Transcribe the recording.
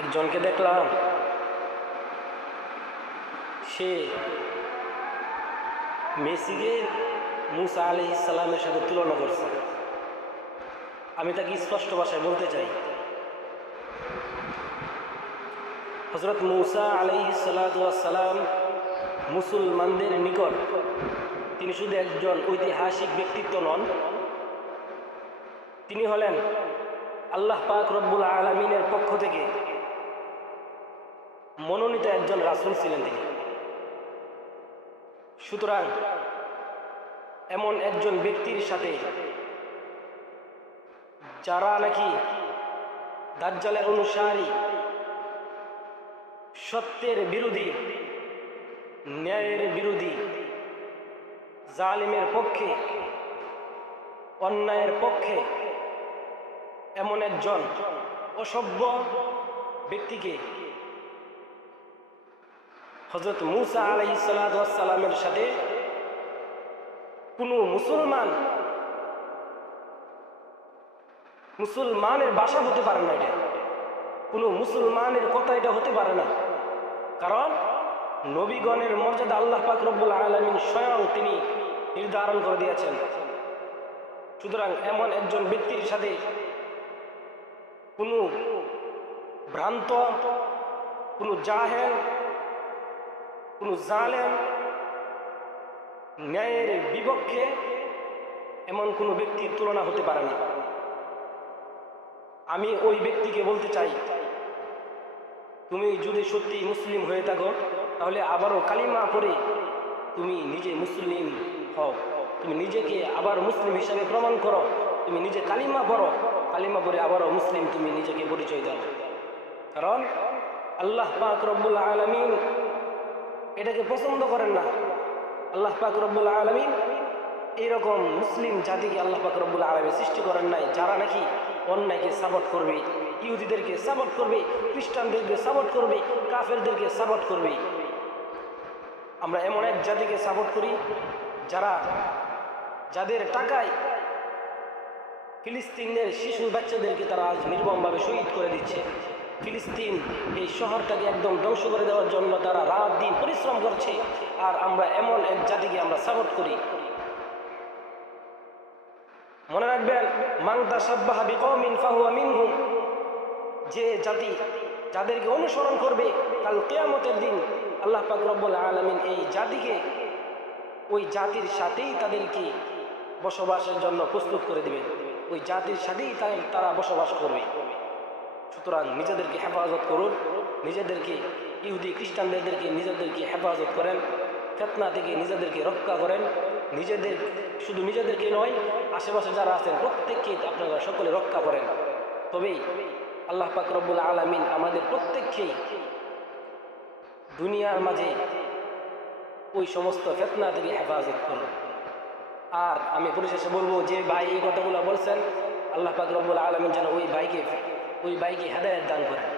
একজনকে দেখলাম, সে মেসিকে মুসা আলাইহিস সালামের সাথে তুলনা করছে। আমি তাকে স্পষ্ট ভাষায় বলতে চাই, হযরত মুসা আলাইহিস সালাম মুসলমানদের নিকট তিনি শুধু একজন ঐতিহাসিক ব্যক্তিত্ব নন, তিনি হলেন আল্লাহ পাক রব্বুল আলামিনের পক্ষ থেকে মনোনীত একজন রাসূল ছিলেন তিনি। সুতরাং এমন একজন ব্যক্তির সাথে যারা নাকি দাজ্জালের অনুসারী, সত্যের বিরোধী, ন্যায়ের বিরোধী, জালিমের পক্ষে, অন্যায়ের পক্ষে এমন একজন অসভ্য ব্যক্তিকে হযরত মুসা আলাইহিস সালামের সাথে কোনো মুসলমানের ভাষা হতে পারে না, এটা কোনো মুসলমানের কথা এটা হতে পারে না। কারণ নবীগণের মর্যাদা আল্লাহ পাক রব্বুল আলামিন স্বয়ং তিনি নির্ধারণ করে দিয়েছেন। সুতরাং এমন একজন ব্যক্তির সাথে কোনো ভ্রান্ত, কোনো জাহেল, কোনো জালেম, ন্যায়ের বিপক্ষে এমন কোনো ব্যক্তির তুলনা হতে পারে না। আমি ওই ব্যক্তিকে বলতে চাই, তুমি যদি সত্যি মুসলিম হয়ে থাকো তাহলে আবারও কালিমা পড়ে তুমি নিজে মুসলিম হও, তুমি নিজেকে আবার মুসলিম হিসাবে প্রমাণ করো, তুমি নিজে কালিমা পড়ো, কালিমা পড়ে আবারও মুসলিম তুমি নিজেকে পরিচয় দাও। কারণ আল্লাহ পাক রব্বুল আলামিন এটাকে পছন্দ করেন না। আল্লাহ পাক রব্বুল আলামিন এইরকম মুসলিম জাতিকে আল্লাহ পাক রব্বুল আলামিন সৃষ্টি করেন নাই যারা নাকি অন্যায়কে সাপোর্ট করবে, ইহুদিদেরকে সাপোর্ট করবে, খ্রিস্টানদেরকে সাপোর্ট করবে, কাফেরদেরকে সাপোর্ট করবে। আমরা এমন এক জাতিকে সাপোর্ট করি যাদের টাকায় ফিলিস্তিনের শিশু বাচ্চাদেরকে তারা আজ নির্মমভাবে শহীদ করে দিচ্ছে। ফিলিস্তিন এই শহরটাকে একদম ধ্বংস করে দেওয়ার জন্য তারা রাত দিন পরিশ্রম করছে, আর আমরা এমন এক জাতিকে আমরা সাপোর্ট করি। মনে রাখবেন, মান তাশাব্বাহা বিকওমিন ফাহুয়া মিনহুম, যে জাতি যাদেরকে অনুসরণ করবে কাল কিয়ামতের দিন আল্লাহ পাক রব্বুল আলামিন এই জাতিকে ওই জাতির সাথেই তাদেরকে বসবাসের জন্য প্রস্তুত করে দিবেন, ওই জাতির সাথেই তারা বসবাস করবে। সুতরাং নিজেদেরকে হেফাজত করুন, নিজেদেরকে ইহুদি খ্রিস্টানদেরকে নিজেদেরকে হেফাজত করেন, ফিতনা থেকে নিজেদেরকে রক্ষা করেন। শুধু নিজেদেরকে নয়, আশেপাশে যারা আছেন প্রত্যেককে আপনারা সকলে রক্ষা করেন। তবেই আল্লাহ পাক রব্বুল আলামিন আমাদের প্রত্যেককেই দুনিয়ার মাঝে ওই সমস্ত ফিতনা থেকে হেফাজত করুন। আর আমি পরিশেষে বলবো, যে ভাই এই কথাগুলো বলছেন, আল্লাহ পাক রব্বুল আলামিন যেন ওই ভাইকে হেদায়েত দান করেন।